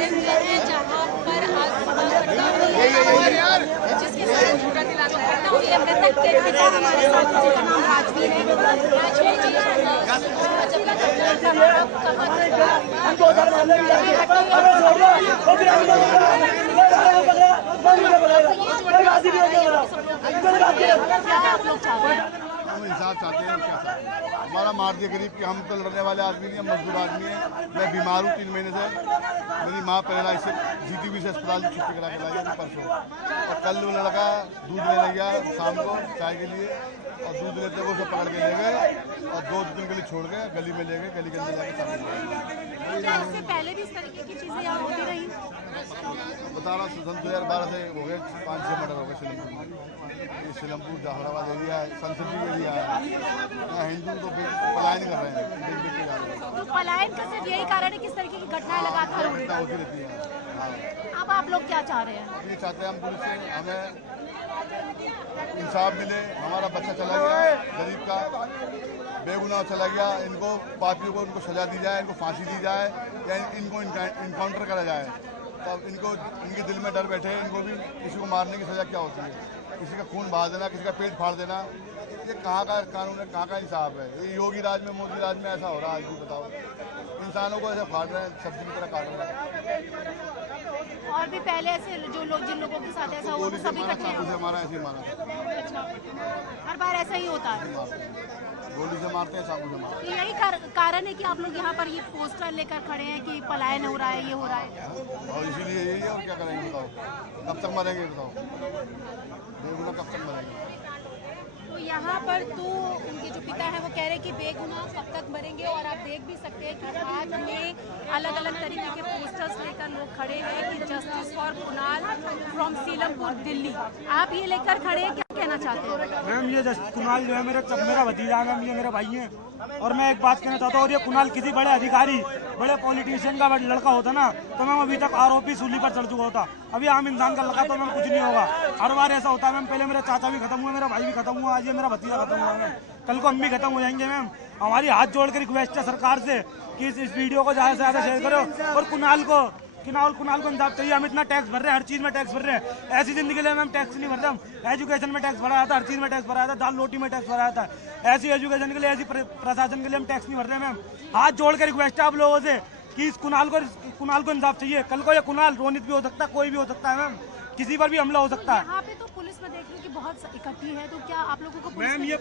खड़े हुए हैं जहां पर आज सुबह घटना हुई है और जिसके साथ जो घटना हुई है मृतक के पिता हमारे साथ जिनका नाम राजवीर है। राजवीर जी जब हम इंसाफ चाहते हैं। क्या चाहते हैं? हमारा मार दिया गरीब कि हम तो लड़ने वाले आदमी नहीं, हम मजदूर आदमी हैं। मैं बीमार हूँ 3 महीने से। मेरी माँ पैरालाइज से GTB से अस्पताल में छुट्टी करा के लाई है परसों। और कल वो लड़का दूध लेने गया शाम को चाय के लिए, और दूध लेते वो सब पकड़ के ले गए और 2 दिन के लिए छोड़ गए, गली में ले गए, गली के अंदर जाके सामने। क्या इससे पहले भी इस तरीके की चीजें यहाँ होती रही? बता रहा हूँ, सन 2012 से हो गए 5-6 मर्डर हो गए सिलमपुर में। ये सिलमपुर जहानाबाद एरिया है, संसदीय एरिया है। यहाँ हिंदू तो पलायन कर रहे हैं, बेच के जा रहे हैं। तो पलायन का सिर्फ यही कारण है कि इस तरीके की घटनाएं लगातार हो रही घटना होती रहती है। हाँ, अब आप लोग क्या चाह रहे हैं? ये चाहते हैं हम पुलिस से हमें इंसाफ मिले। हमारा बच्चा चला गया गरीब का, बेगुनाह चला गया। इनको पापियों को इनको सजा दी जाए, इनको फांसी दी जाए या इनको इनकाउंटर करा जाए। तब इनको इनके दिल में डर बैठे, इनको भी किसी को मारने की सजा क्या होती है? किसी का खून बहा देना, किसी का पेट फाड़ देना, ये कहाँ का कानून है, कहाँ का इंसाफ है? ये योगी राज में, मोदी राज में ऐसा हो रहा है। आज भी बताओ, इंसानों को ऐसे फाड़ रहे हैं, सब्जी की तरह काट रहे हैं। और भी पहले ऐसे जो लोग जिन लोगों के साथ ऐसा हुआ वो सभी घटनाएं चाकू से मारा, ऐसे ही मारा। हर बार ऐसा ही होता है? गोली से मारते हैं, चाकू से मारते तो यही कारण है कि आप लोग यहाँ पर ये पोस्टर लेकर खड़े हैं कि पलायन हो रहा है, ये हो रहा है। हैं। और इसीलिए यही है, और क्या करेंगे बताओ? कब तक मरेंगे बताओ? बेगुनाह कब तक मरेंगे? तो यहाँ पर तो उनके जो पिता है वो कह रहे हैं कि बेगुनाह कब तक मरेंगे। और आप देख भी सकते हैं कि हाथ में अलग अलग तरीके के पोस्टर्स लेकर लोग खड़े हैं कि justice for Kunal from Seelampur Delhi. आप ये लेकर खड़े हैं, क्या कहना चाहते हैं? मैम ये कुणाल जो है मेरा भतीजा है मैम, ये मेरा भाई है। और मैं एक बात कहना चाहता हूँ, और ये कुणाल किसी बड़े अधिकारी, बड़े पॉलिटिशियन का लड़का होता ना तो मैम अभी तक आरोपी सूली पर चढ़ चुका होता। अभी आम इंसान का लगा तो मैम कुछ नहीं होगा। हर बार ऐसा होता है मैम, पहले मेरा चाचा भी खत्म हुआ, मेरा भाई भी खत्म हुआ, आज ये मेरा भतीजा खत्म हुआ मैम, कल को हम भी खत्म हो जाएंगे मैम। हमारी हाथ जोड़ कर रिक्वेस्ट है सरकार से कि इस वीडियो को ज़्यादा से ज़्यादा शेयर करो और कुणाल को इंसाफ चाहिए। हम इतना टैक्स भर रहे हैं, हर चीज़ में टैक्स भर रहे हैं। ऐसी जिंदगी के लिए हम टैक्स नहीं भर रहे। हम एजुकेशन में टैक्स भरा जाता है, हर चीज़ में टैक्स भरा जाता है, दाल रोटी में टैक्स भरा जाता है। ऐसी एजुकेशन के लिए, ऐसी प्रशासन के लिए हम टैक्स नहीं भर रहे हैं मैम। हाथ जोड़ कर रिक्वेस्ट है आप लोगों से कि इस कुणाल को इंसाफ चाहिए। कल को ये कुणाल रोनित भी हो सकता है, कोई भी हो सकता है मैम, किसी पर भी हमला हो सकता है। यहाँ पे तो पुलिस में देख रहे हैं कि बहुत इकट्ठी है, तो क्या आप लोगों को मैम ये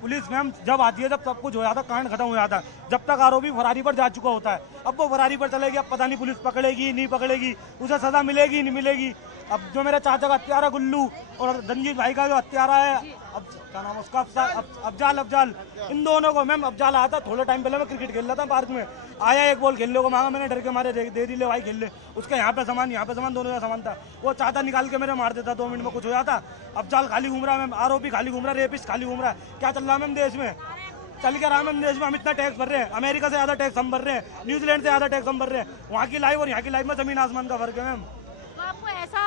पुलिस मैम जब आती है जब सब कुछ हो जाता है, कांड खत्म हो जाता है। जब तक आरोपी फरारी पर जा चुका होता है, अब वो फरारी पर चलेगी, अब पता नहीं पुलिस पकड़ेगी नहीं पकड़ेगी, उसे सजा मिलेगी नहीं मिलेगी। अब जो मेरे चाचा का हत्यारा गुल्लू और रंजीत भाई का जो हत्यारा है, अब क्या नाम उसका, अफजाल, इन दोनों को मैम, अफजाल आया था थोड़े टाइम पहले, मैं क्रिकेट खेल रहा था पार्क में, आया एक बॉल खेलने को मांगा, मैंने डर के मारे दे दी, ले भाई खेल ले। उसका यहाँ पे सामान दोनों का सामान था, वो चाहता निकाल के मेरे मार देता, 2 मिनट में कुछ हो जाता। अफजाल खाली घूम रहा है मैम, आरोपी खाली घूम रहा है, रेपिस्ट खाली घूम रहा है। क्या चल रहा है मैम देश में? चल के रहा मैम देश में, हम इतना टैक्स भर रहे हैं, अमेरिका से ज़्यादा टैक्स हम भर रहे हैं, न्यूजीलैंड से ज़्यादा टैक्स हम भर रहे हैं। वहाँ की लाइफ और यहाँ की लाइफ में जमीन आसमान का फर्क है मैम। तो आपको ऐसा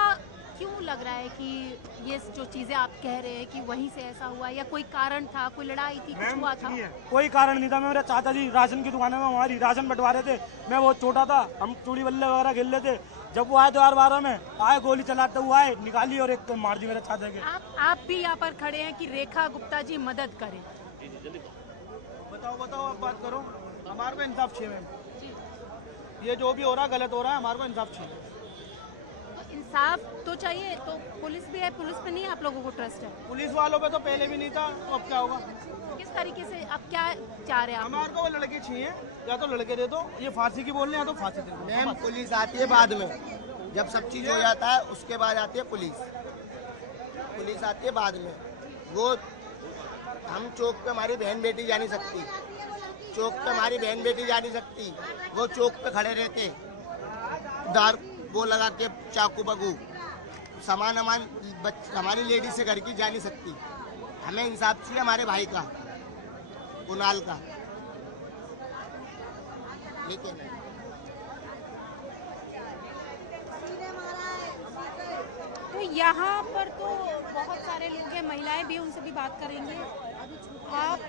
क्यों लग रहा है कि ये जो चीजें आप कह रहे हैं कि वहीं से ऐसा हुआ, या कोई कारण था, कोई लड़ाई थी, कुछ हुआ था? कोई कारण नहीं था। मेरे चाचा जी राशन की दुकान में हमारी राशन बंटवा रहे थे, मैं बहुत छोटा था, हम चूड़ी बल्ले वगैरह खेल रहे थे। जब वो आए 2012 में आए, गोली चलाते हुए आए, निकाली और एक मार दी मेरे चाचा के। आप भी यहाँ पर खड़े हैं कि रेखा गुप्ता जी मदद करें। बताओ आप बात करो। हमारे को इंसाफ चाहिए मैम, ये जो भी हो रहा है गलत हो रहा है, हमारे को इंसाफ चाहिए। तो इंसाफ तो चाहिए, तो पुलिस भी है, पुलिस पे नहीं आप लोगों को ट्रस्ट है? पुलिस वालों पे तो पहले भी नहीं था, तो अब क्या होगा? किस तरीके से आप क्या चाह रहे हैं? हमारे को वो लड़के चाहिए, या तो लड़के दे दो, ये फांसी की बोल रहे हैं या तो फांसी दे दो। मैम पुलिस आती है बाद में, जब सब चीज़ हो जाता है उसके बाद आती है पुलिस आती है बाद में। वो हम चौक पे हमारी बहन बेटी जा नहीं सकती, चौक पे हमारी बहन बेटी जा नहीं सकती, वो चौक पे खड़े रहते, दार वो लगा के चाकू बगू, सामान हमारी लेडीज से घर की जा नहीं सकती। हमें इंसाफ चाहिए हमारे भाई का, कुणाल का, ठीक है। तो यहाँ पर तो बहुत सारे लोग हैं, महिलाएं भी, उनसे भी बात करेंगे। आप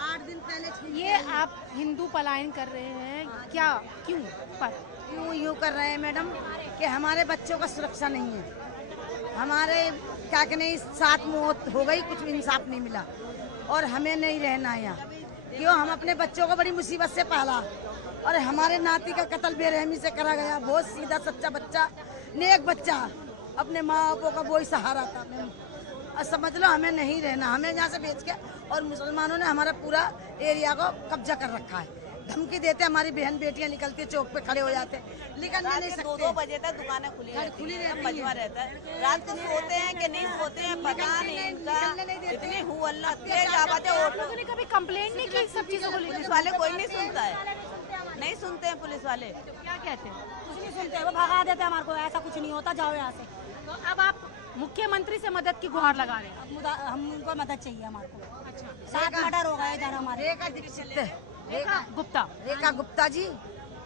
8 दिन पहले ये आप हिंदू पलायन कर रहे हैं, क्या, क्यों पर? यूँ कर रहे हैं मैडम कि हमारे बच्चों का सुरक्षा नहीं है। हमारे क्या कहने 7 मौत हो गई, कुछ इंसाफ नहीं मिला और हमें नहीं रहना है यहाँ। क्यों? हम अपने बच्चों को बड़ी मुसीबत से पाला और हमारे नाती का कत्ल बेरहमी से करा गया। बहुत सीधा सच्चा बच्चा, नेक बच्चा, अपने माँ बापों का वही सहारा था। और समझ लो हमें नहीं रहना, हमें यहाँ से बेच के, और मुसलमानों ने हमारा पूरा एरिया को कब्जा कर रखा है। धमकी देते, हमारी बहन बेटियां निकलती है, चौक पे खड़े हो जाते हैं, लेकिन नहीं सकते। 2-2 बजे तक दुकानें खुली रहती मजमा रहता है। रात को सोते हैं कि नहीं सोते हैं पता नहीं इनका। इतनी हुअल्ला तेज आवाज़ें और तूने कभी कंप्लेंट नहीं की सब चीजों को लेकर? पुलिस वाले कोई नहीं सुनता है, नहीं सुनते हैं पुलिस वाले। क्या कहते हैं? कुछ नहीं सुनते, वो भगा देते हैं हमारे को, ऐसा कुछ नहीं होता, जाओ यहाँ से। तो अब आप मुख्यमंत्री से मदद की गुहार लगा रहे हैं? हम उनको मदद चाहिए हमारे को। अच्छा, 7 मर्डर हो गए जाना हमारे। रेखा गुप्ता जी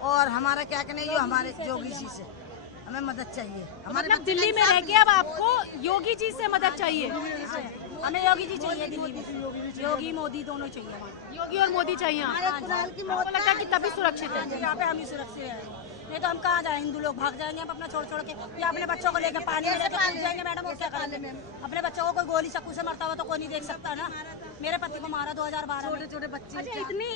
और हमारा क्या कहने जो हमारे योगी जी से हमें मदद चाहिए। हमारे मतलब दिल्ली में रह के अब आपको योगी जी से मदद चाहिए? हमें योगी जी चाहिए दिल्ली में, योगी मोदी दोनों चाहिए हमारे। योगी और मोदी चाहिए। आपको लगता है कि तभी सुरक्षित है? यहाँ पे हम ही सुरक्षित हैं, नहीं तो हम कहाँ जाए? हिंदू लोग भाग जाएंगे हम अपना छोड़ छोड़ के, या अपने बच्चों को लेकर पानी में लेके कूद जाएंगे मैडम। और क्या करेंगे? अपने बच्चों को कोई गोली चाकू से मरता हुआ तो कोई नहीं देख सकता ना। मेरे पति को मारा 2012 में। छोटे बच्चे। अच्छा,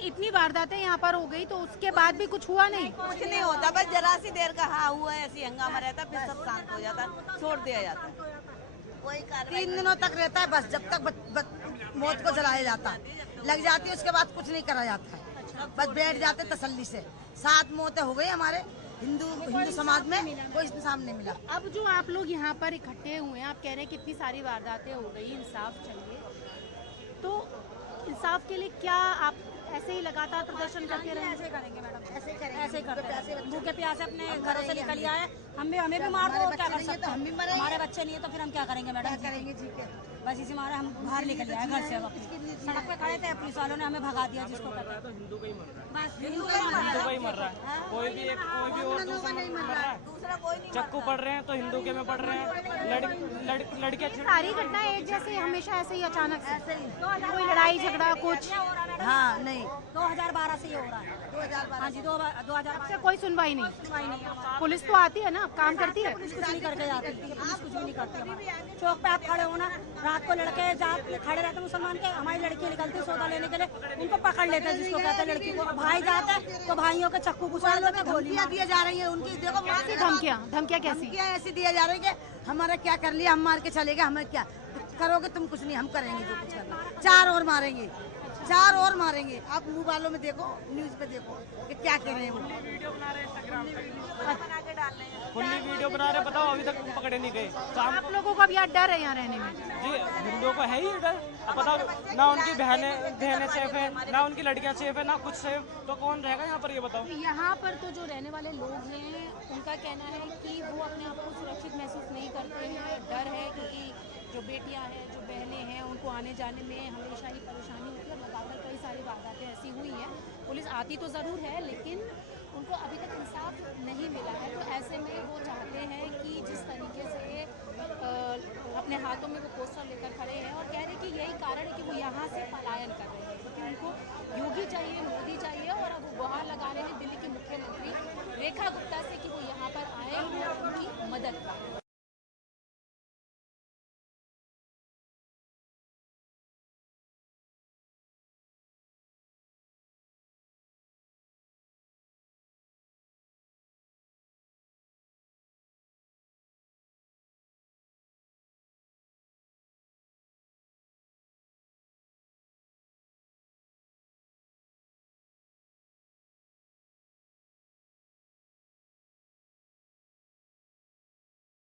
इतनी वारदातें यहाँ पर हो गई तो उसके बाद भी कुछ हुआ नहीं? कुछ नहीं होता, बस जरा सी देर का हाँ हुआ है, ऐसी हंगामा रहता, फिर सब शांत हो जाता, छोड़ दिया जाता है। कोई 3 दिनों तक रहता है बस, जब तक मौत को जलाया जाता लग जाती है, उसके बाद कुछ नहीं करा जाता है, बस बैठ जाते तसल्ली से। 7 मौतें हो गई हमारे हिंदू समाज में, कोई इंसाफ नहीं मिला। अब जो आप लोग यहाँ पर इकट्ठे हुए हैं, आप कह रहे हैं कि इतनी सारी वारदातें हो गई, इंसाफ चाहिए, तो इंसाफ के लिए क्या आप ऐसे ही लगातार प्रदर्शन करते रहेंगे? ऐसे करेंगे मैडम, ऐसे ही करते हैं। भूखे प्यासे अपने घरों से निकल आए, हमें भी मार दो, क्या कर सकते हैं? हमारे बच्चे नहीं है तो फिर हम क्या करेंगे मैडम? करेंगे ठीक है, बस इसी मारे हम बाहर निकल आए घर से। अब अपनी सड़क पे खड़े थे, पुलिस वालों ने हमें भगा दिया। जिसको कहते हैं हिंदू का ही मर रहा है, बस हिंदू का ही मर रहा है। कोई भी और दूसरा मर रहा है। दूसरा कोई नहीं। चक्कू पड़ रहे हैं तो हिंदू के में पड़ रहे हैं, लड़के सारी घटनाएं एक जैसे हमेशा ऐसे ही अचानक से? कोई लड़ाई झगड़ा कुछ? हाँ नहीं, 2012 से ही हो रहा है। 2012 हाँ जी, 2012 से कोई सुनवाई नहीं? नहीं। पुलिस तो आती है ना, काम करती है? पुलिस कुछ नहीं करके जाती, पुलिस कुछ भी नहीं करती हमारे। चौक पे आप खड़े हो ना, रात को लड़के खड़े रहते मुसलमान के, हमारी लड़की निकलती है सौदा लेने के लिए, उनको पकड़ लेते हैं, जिसको कहते हैं लड़की को भाई जाते हैं तो भाइयों के चक्कू घुसा लेते हैं, धमकियाँ दी जा रही है उनकी। देखो धमकियाँ कैसी? धमकियाँ ऐसी दी जा रही है कि हमारा क्या कर लिया, हम मार के चले गए, हमें क्या करोगे तुम? कुछ नहीं, हम करेंगे जो कुछ करना। 4 और मारेंगे, 4 और मारेंगे। आप मोबाइलों में देखो, न्यूज पे देखो कि क्या कर रहे हैं वो। फुल्ली वीडियो बना रहे, बताओ अभी तक पकड़े नहीं गए। आप लोगों का भी यार डर है यहाँ रहने में? जी, हिंदुओं को है ही डर। अब बताओ, ना उनकी बहनें सेफ है, ना उनकी लड़कियां सेफ है, ना कुछ सेफ, तो कौन रहेगा यहाँ पर? ये बताओ। यहाँ पर तो जो रहने वाले लोग हैं उनका कहना है कि वो अपने आप को सुरक्षित महसूस नहीं करते हैं, डर है, क्योंकि जो बेटियां हैं, जो बहनें हैं, उनको आने जाने में हमेशा ही परेशानी होती है। और लगातार कई सारी वारदातें ऐसी हुई हैं, पुलिस आती तो ज़रूर है लेकिन उनको अभी तक इंसाफ नहीं मिला है। तो ऐसे में वो चाहते हैं कि जिस तरीके से अपने हाथों में वो पोस्टर लेकर खड़े हैं और कह रहे हैं कि यही कारण है कि वो यहाँ से पलायन कर रहे हैं, क्योंकि उनको योगी चाहिए, मोदी चाहिए, और अब वो गुहार लगा रहे हैं दिल्ली के मुख्यमंत्री